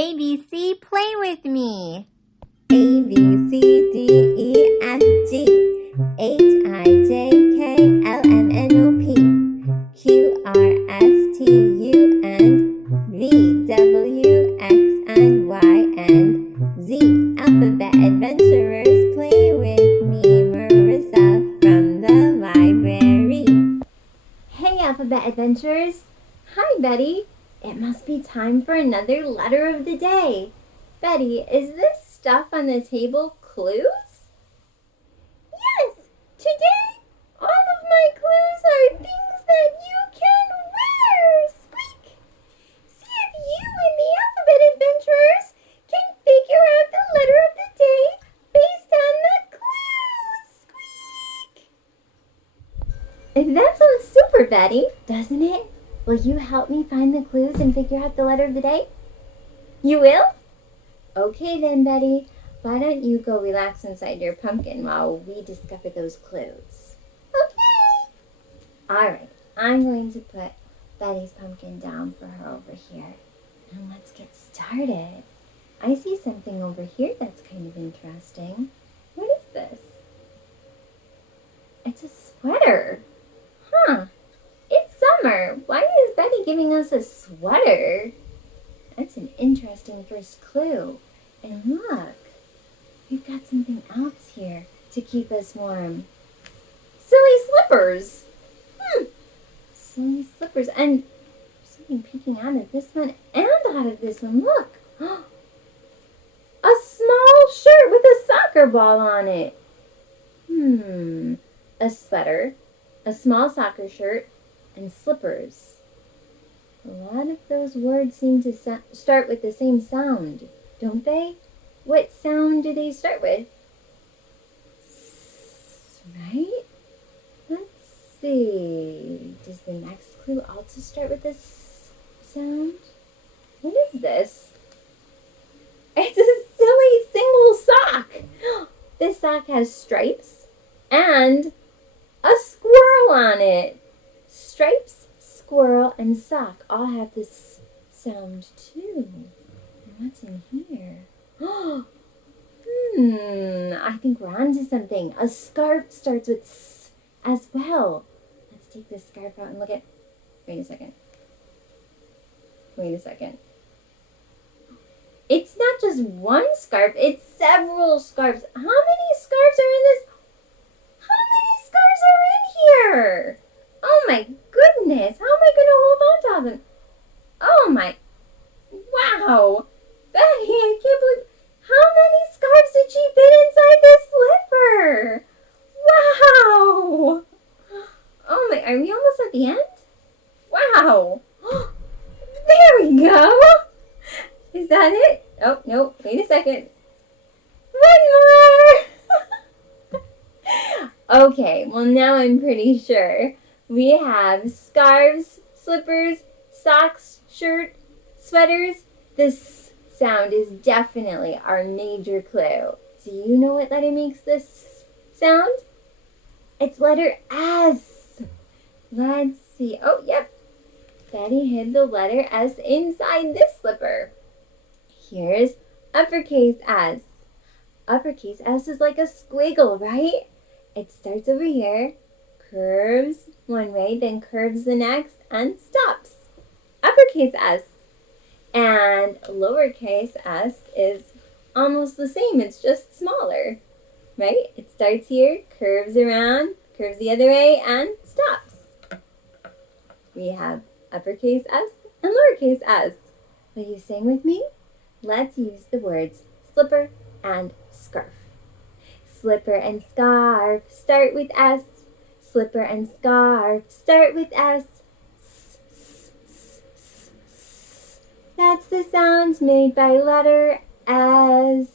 ABC, play with me. A, B, C, D, E, F, G, H, I, J, K, L, M, N, O, P, Q, R, S, T, U, and V, W, X, and Y, and Z. Alphabet adventurers, play with me, Marissa from the library. Hey, Alphabet adventurers. Hi, Betty. It must be time for another letter of the day. Betty, is this stuff on the table clues? Yes, today all of my clues are things that you can wear. Squeak! See if you and the Alphabet adventurers can figure out the letter of the day based on the clues. Squeak! That sounds super, Betty, doesn't it? Will you help me find the clues and figure out the letter of the day? You will? Okay then, Betty. Why don't you go relax inside your pumpkin while we discover those clues? Okay. Alright, I'm going to put Betty's pumpkin down for her over here. And let's get started. I see something over here that's kind of interesting. What is this? It's a sweater. Huh. It's summer. Why is Betty giving us a sweater? That's an interesting first clue. And look, we've got something else here to keep us warm. Silly slippers. Silly slippers. And something peeking out of this one and out of this one. Look. A small shirt with a soccer ball on it. A sweater, a small soccer shirt, and slippers. A lot of those words seem to start with the same sound, don't they? What sound do they start with? S, right? Let's see. Does the next clue also start with this sound? What is this? It's a silly single sock. This sock has stripes and a squirrel on it. Stripes, squirrel, and sock all have this sound too. And what's in here? I think we're onto something. A scarf starts with S as well. Let's take this scarf out and look at... Wait a second. It's not just one scarf, it's several scarves. How many scarves are in this? How many scarves are in here? Oh my goodness, how am I going to hold on to all them? Oh my, wow. Betty, I can't believe, how many scarves did she fit inside this slipper? Wow. Oh my, are we almost at the end? Wow. There we go. Is that it? Oh, no, wait a second. One more. Okay, well now I'm pretty sure. We have scarves, slippers, socks, shirt, sweaters. This sound is definitely our major clue. Do you know what letter makes this sound? It's letter S. Let's see. Oh, yep. Betty hid the letter S inside this slipper. Here's uppercase S. Uppercase S is like a squiggle, right? It starts over here, curves one way, then curves the next, and stops. Uppercase S. And lowercase s is almost the same. It's just smaller, right? It starts here, curves around, curves the other way, and stops. We have uppercase S and lowercase s. Will you sing with me? Let's use the words slipper and scarf. Slipper and scarf start with S. Slipper and scarf start with S. That's the sounds made by letter S.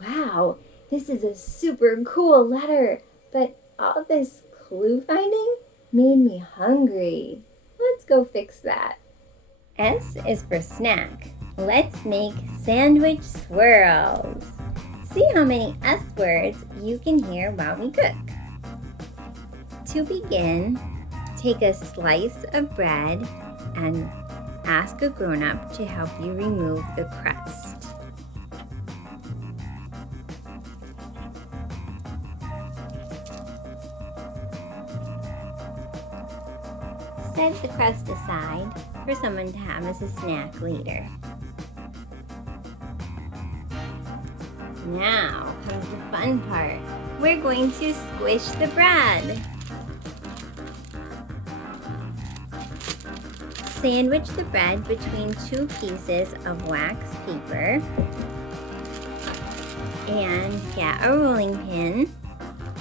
Wow, this is a super cool letter, but all this clue finding made me hungry. Let's go fix that. S is for snack. Let's make sandwich swirls. See how many S words you can hear while we cook. To begin, take a slice of bread and Ask a grown-up to help you remove the crust. Set the crust aside for someone to have as a snack later. Now comes the fun part. We're going to squish the bread. Sandwich the bread between 2 pieces of wax paper and get a rolling pin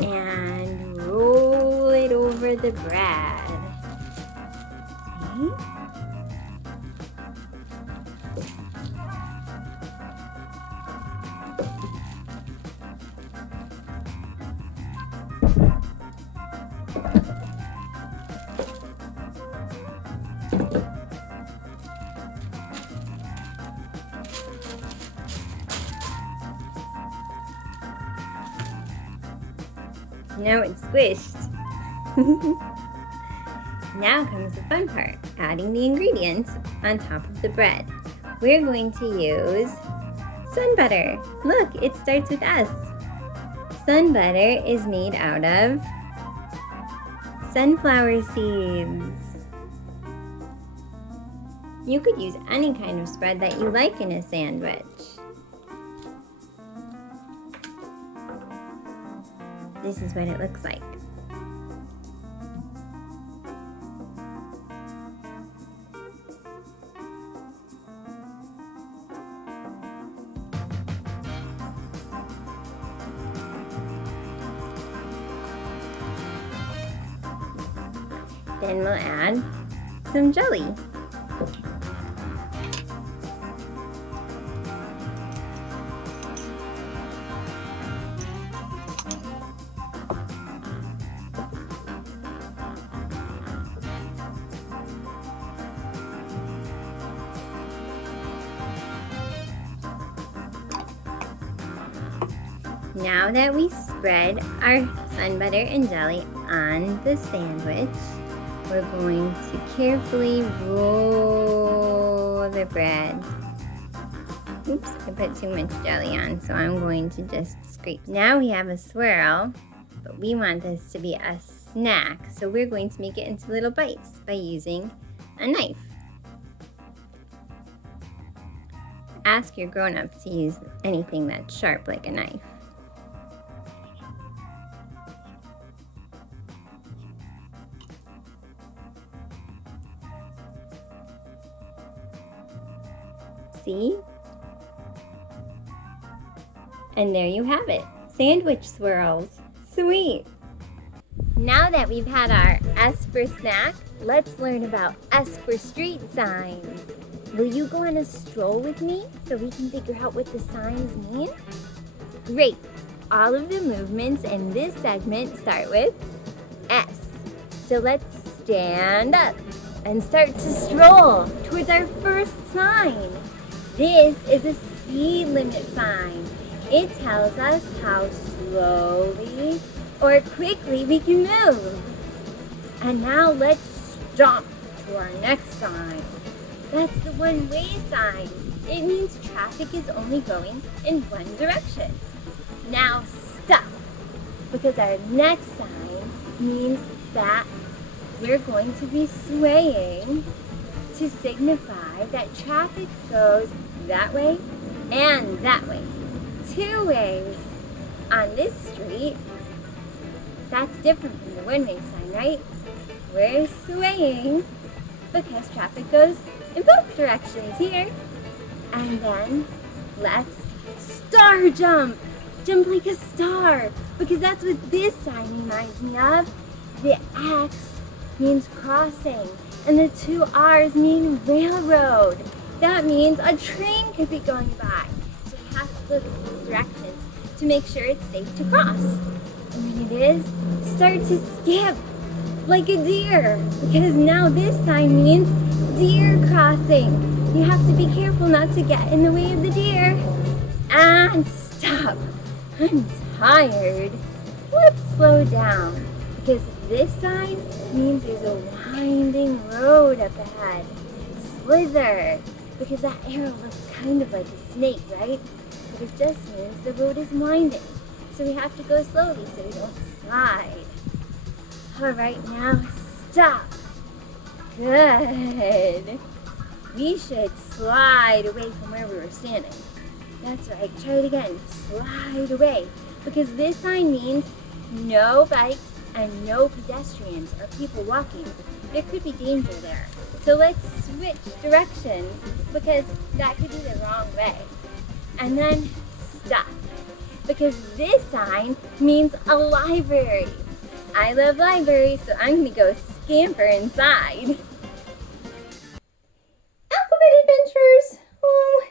and roll it over the bread. See? Now it's squished. Now comes the fun part, adding the ingredients on top of the bread. We're going to use sun butter. Look, it starts with S. Sun butter is made out of sunflower seeds. You could use any kind of spread that you like in a sandwich. This is what it looks like. Then we'll add some jelly. Now that we spread our sun butter and jelly on the sandwich, we're going to carefully roll the bread. Oops, I put too much jelly on, so I'm going to just scrape. Now we have a swirl, but we want this to be a snack, so we're going to make it into little bites by using a knife. Ask your grown-up to use anything that's sharp like a knife. See? And there you have it, sandwich swirls. Sweet! Now that we've had our S for snack, let's learn about S for street signs. Will you go on a stroll with me so we can figure out what the signs mean? Great! All of the movements in this segment start with S. So let's stand up and start to stroll towards our first sign. This is a speed limit sign. It tells us how slowly or quickly we can move. And now let's stop to our next sign. That's the one-way sign. It means traffic is only going in one direction. Now stop, because our next sign means that we're going to be swaying to signify that traffic goes that way and that way. 2 ways on this street. That's different from the one-way sign, right? We're swaying because traffic goes in both directions here. And then let's star jump. Jump like a star, because that's what this sign reminds me of. The X means crossing, and the 2 R's mean railroad. That means a train could be going by. So we have to look in both directions to make sure it's safe to cross. And when it is, start to skip like a deer, because now this sign means deer crossing. You have to be careful not to get in the way of the deer. And stop. I'm tired. Let's slow down, because this sign means there's a winding road up ahead. slither, because that arrow looks kind of like a snake, right? But it just means the road is winding. So we have to go slowly so we don't slide. All right, now stop. Good. We should slide away from where we were standing. That's right. Try it again. Slide away. Because this sign means no bikes and no pedestrians or people walking. There could be danger there. So let's switch directions because that could be the wrong way. And then stop. Because this sign means a library. I love libraries, so I'm going to go scamper inside. Alphabet adventurers! Oh,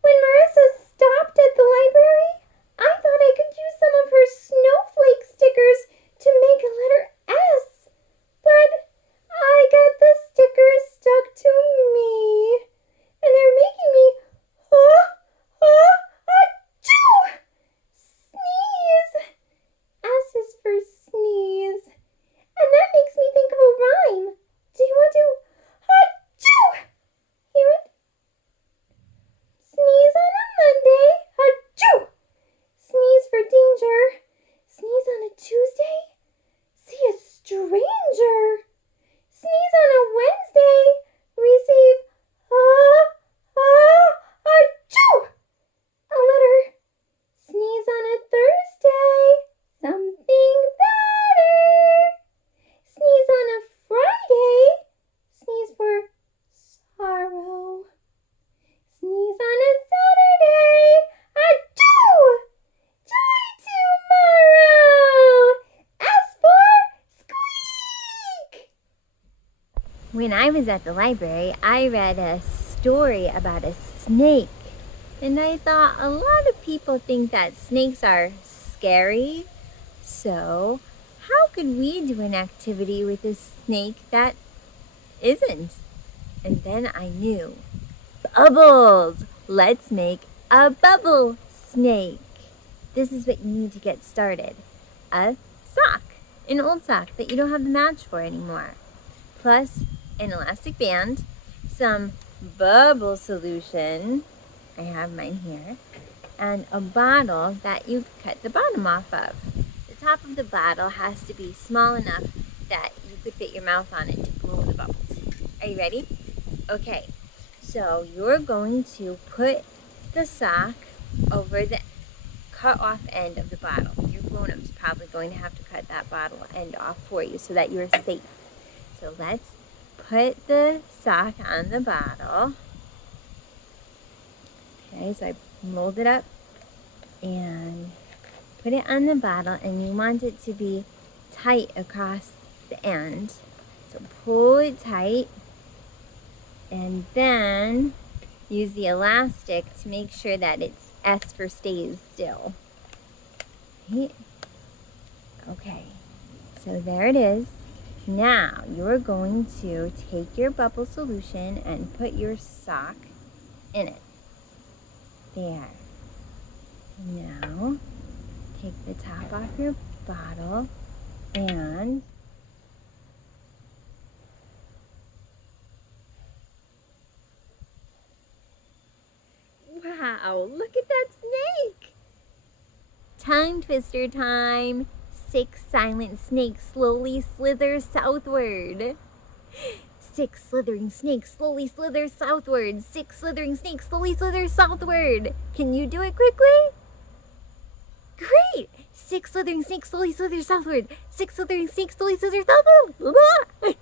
when Marissa stopped at the library, I thought I could use some of her snowflake stickers to make a letter S. But I got the stickers stuck to me. And they're making me, achoo! Sneeze! S is for sneeze. And that makes me think of a rhyme. Do you want to, achoo! Hear it? Sneeze on a Monday, achoo! Sneeze for danger. Sneeze on a Tuesday, see a stranger. Sneeze on a Wednesday, receive achoo! A letter. Sneeze on a Thursday, something better. Sneeze on a Friday, sneeze for sorrow. Sneeze on a Saturday, achoo! Joy tomorrow! As for squeak! When I was at the library, I read a story about a snake. And I thought a lot of people think that snakes are scary. So, how could we do an activity with a snake that isn't? And then I knew. Bubbles! Let's make a bubble snake. This is what you need to get started. A sock. An old sock that you don't have the match for anymore. Plus an elastic band, some bubble solution, I have mine here, and a bottle that you cut the bottom off of. The top of the bottle has to be small enough that you could fit your mouth on it to blow the bubbles. Are you ready? Okay, so you're going to put the sock over the cut off end of the bottle. Your grown-up's probably going to have to cut that bottle end off for you so that you're safe. So let's put the sock on the bottle. Okay, so I rolled it up and put it on the bottle, and you want it to be tight across the end. So pull it tight and then use the elastic to make sure that it's S for stays still. Right? Okay, so there it is. Now you're going to take your bubble solution and put your sock in it. There. Now take the top off your bottle and wow, look at that snake! Tongue twister time. 6 silent snakes slowly slither southward. 6 slithering snakes slowly slither southward. 6 slithering snakes slowly slither southward. Can you do it quickly? Great! 6 slithering snakes slowly slither southward. 6 slithering snakes slowly slither southward.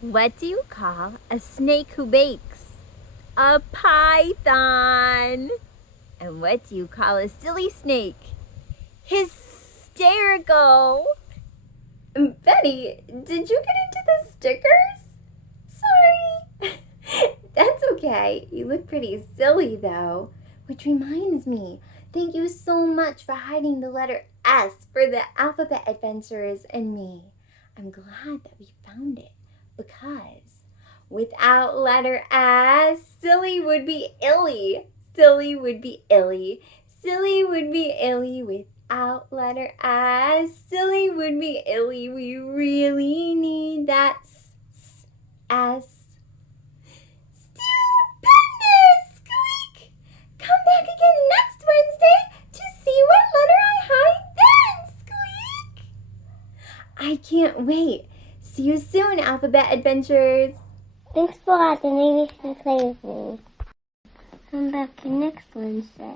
What do you call a snake who bakes? A python. And what do you call a silly snake? Hysterical. Betty, did you get into the stickers? Sorry. That's okay. You look pretty silly though. Which reminds me, thank you so much for hiding the letter S for the alphabet adventurers and me. I'm glad that we found it because without letter S, silly would be illy. Silly would be illy. Silly would be illy without letter S. Silly would be illy. We really need that S. can't wait. See you soon, Alphabet Adventures. Thanks for watching. Maybe you can play with me. Come back to next Wednesday.